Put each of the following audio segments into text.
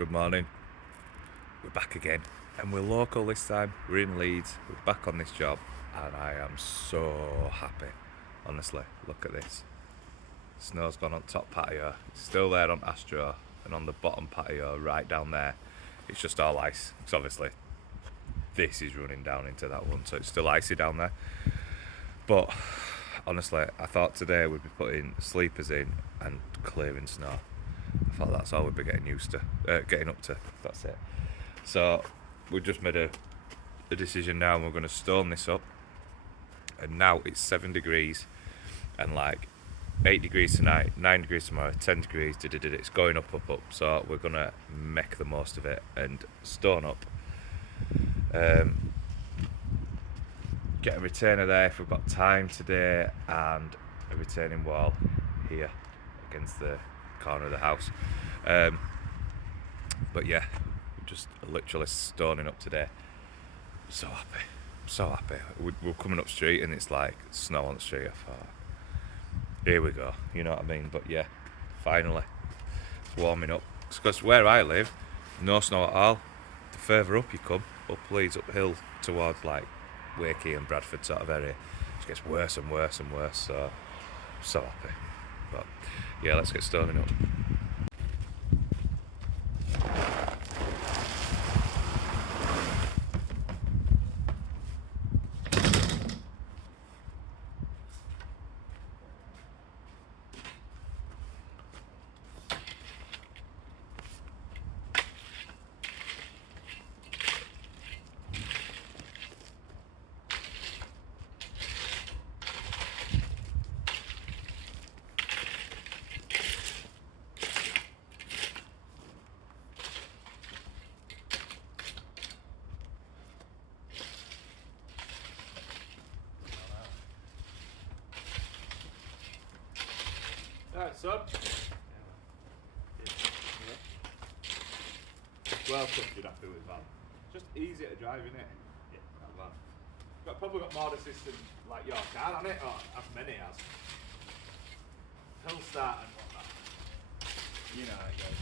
Good morning. We're back again, and we're local this time. We're in Leeds. We're back on this job, and I am so happy. Honestly, look at this. Snow's gone on top patio. It's still there on Astro, and on the bottom patio, right down there, it's just all ice. Because obviously, this is running down into that one, so it's still icy down there. But honestly, I thought today we'd be putting sleepers in and clearing snow. I thought that's all we'd be getting up to. That's it. So we've just made a decision now, and we're going to stone this up. And now it's 7 degrees, and like 8 degrees tonight, 9 degrees tomorrow, 10 degrees. It's going up. So we're going to make the most of it and stone up. Get a retainer there if we've got time today, and a retaining wall here against the corner of the house. But yeah, we're just literally stoning up today. So happy. We're coming up street and it's like snow on the street. I thought, here we go, you know what I mean? But yeah, finally it's warming up. It's because where I live, no snow at all. The further up you come, up Leeds, uphill towards like Wakey and Bradford sort of area, it gets worse and worse. So happy. But yeah, let's get stoning up. Alright, son. Well you'd happy with van. Just easy to drive, innit? Yeah, that van. Probably got more assistance like your car, hasn't it? Or as many has. Hill start and whatnot. You know how it goes.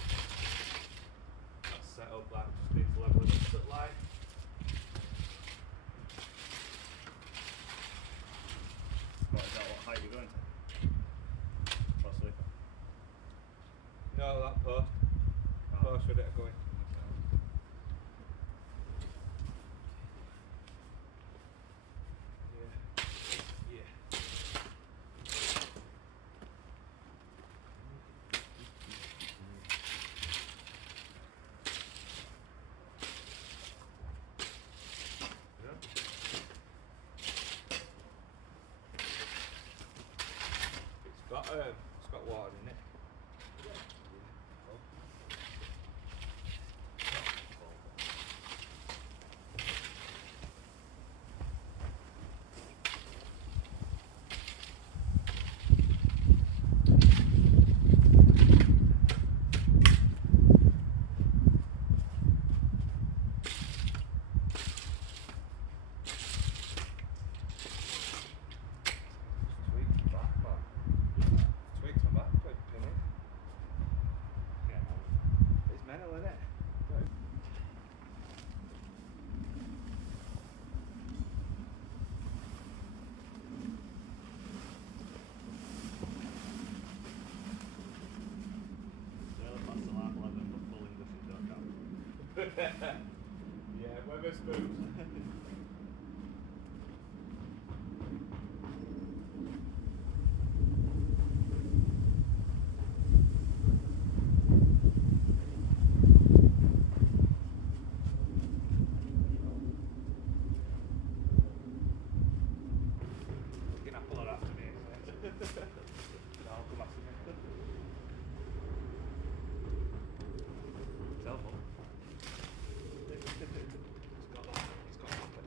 That's set up like just needs levelling up at light. What is that, what height you're going to? What sleeper? No, that post. Post with it going. It's got water in it. Yeah, Weatherspoons. You can have pull it after me. No, I'll come after me. Cell phone. It's got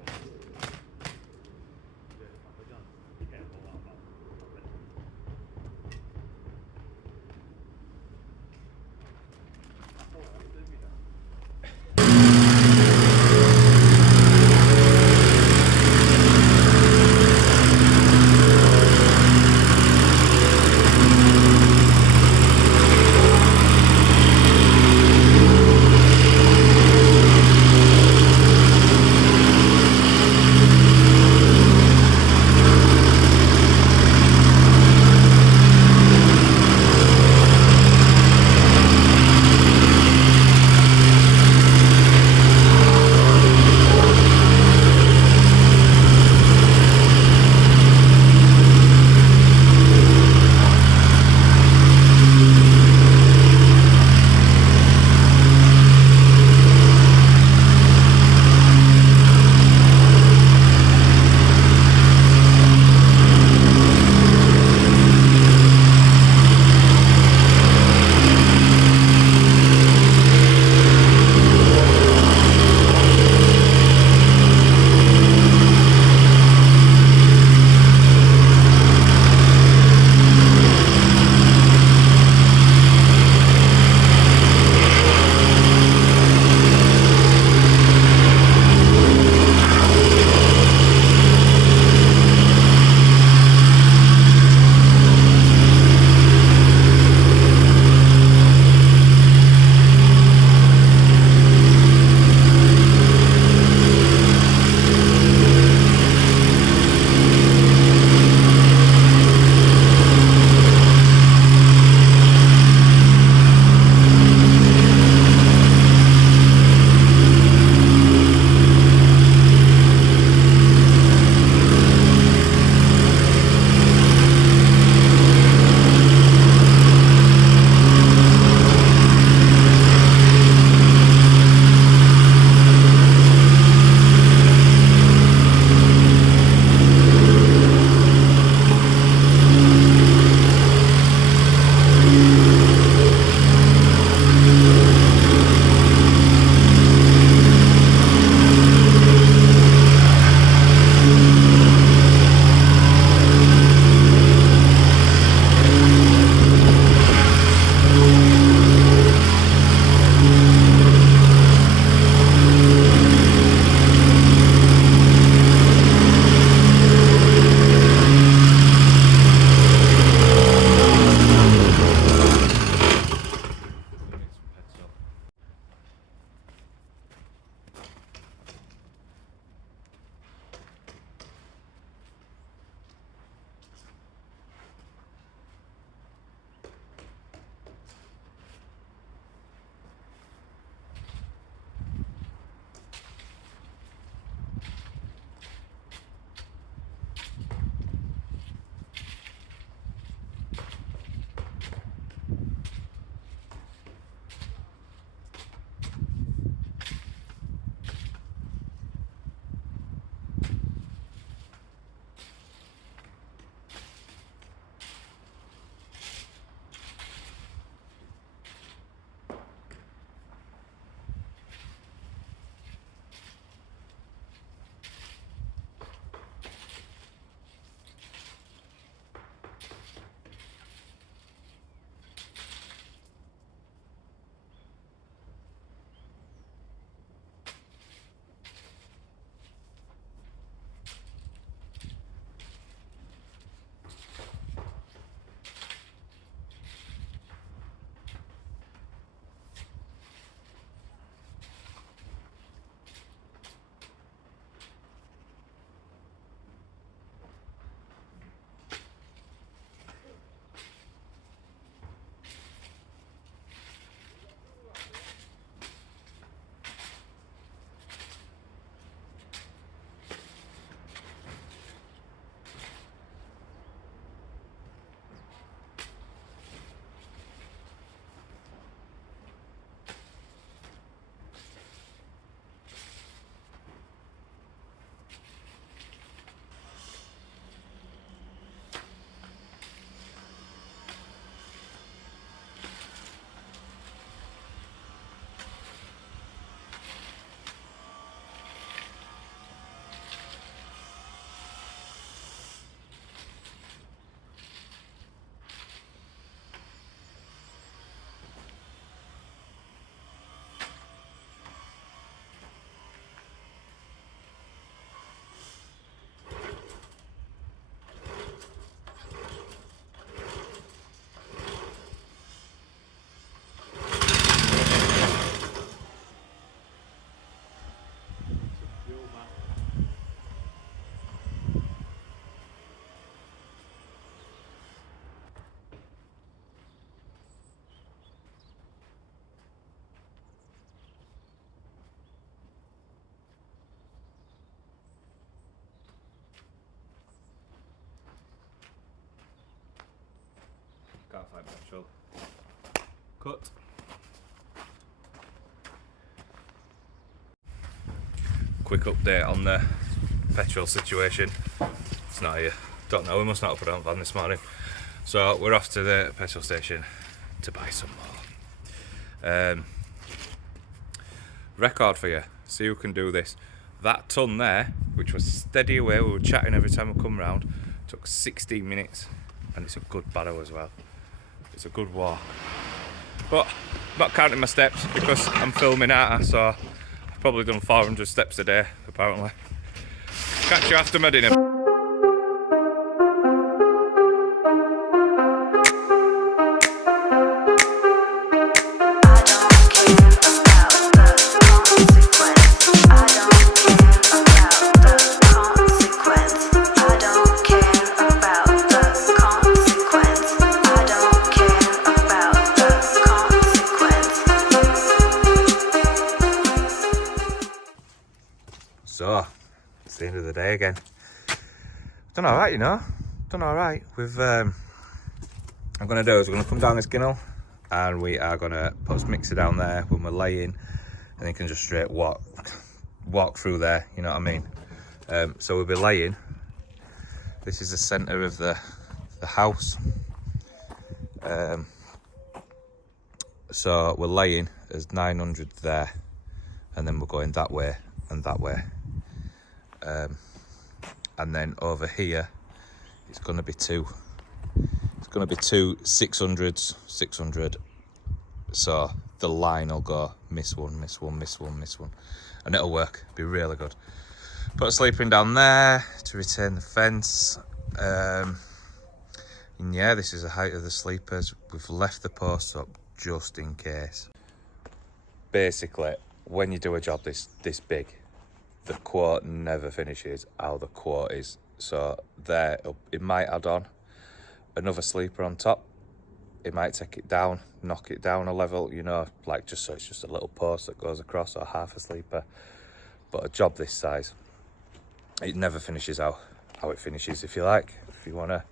Can't find petrol. Cut. Quick update on the petrol situation. It's not here. Don't know, we must not have put it on van this morning. So we're off to the petrol station to buy some more. Record for you. See who can do this. That ton there, which was steady away, we were chatting every time we come round, took 16 minutes, and it's a good barrow as well. It's a good walk. But I'm not counting my steps because I'm filming out, so I've probably done 400 steps a day, apparently. Catch you after my dinner. So, it's the end of the day again. Done alright, you know. Done alright. We've I'm gonna do is we're gonna come down this ginnel and we are gonna put some mixer down there when we're laying, and you can just straight walk through there, you know what I mean? So we'll be laying. This is the centre of the house. So we're laying as 900 there, and then we're going that way and that way. And then over here it's going to be two 600s, 600, so the line will go miss one, miss one, miss one, miss one, and it'll work. Be really good. Put a sleeper in down there to retain the fence. And yeah, this is the height of the sleepers. We've left the posts up just in case. Basically, when you do a job this big, the quote never finishes how the quote is. So there, it might add on another sleeper on top. It might take it down, knock it down a level, you know, like just so it's just a little post that goes across, or half a sleeper. But a job this size, it never finishes how it finishes, if you like. If you wanna,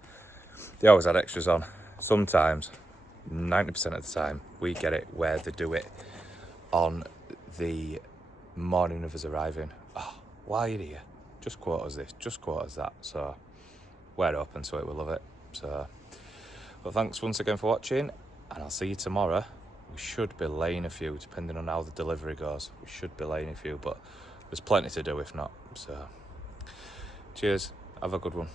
they always add extras on. Sometimes, 90% of the time, we get it where they do it on the morning of us arriving. Oh, why are you here? Just quote us this, just quote us that. So we're open to it, we love it. So, well, thanks once again for watching, and I'll see you tomorrow. We should be laying a few, depending on how the delivery goes. We should be laying a few, but there's plenty to do if not. So cheers, have a good one.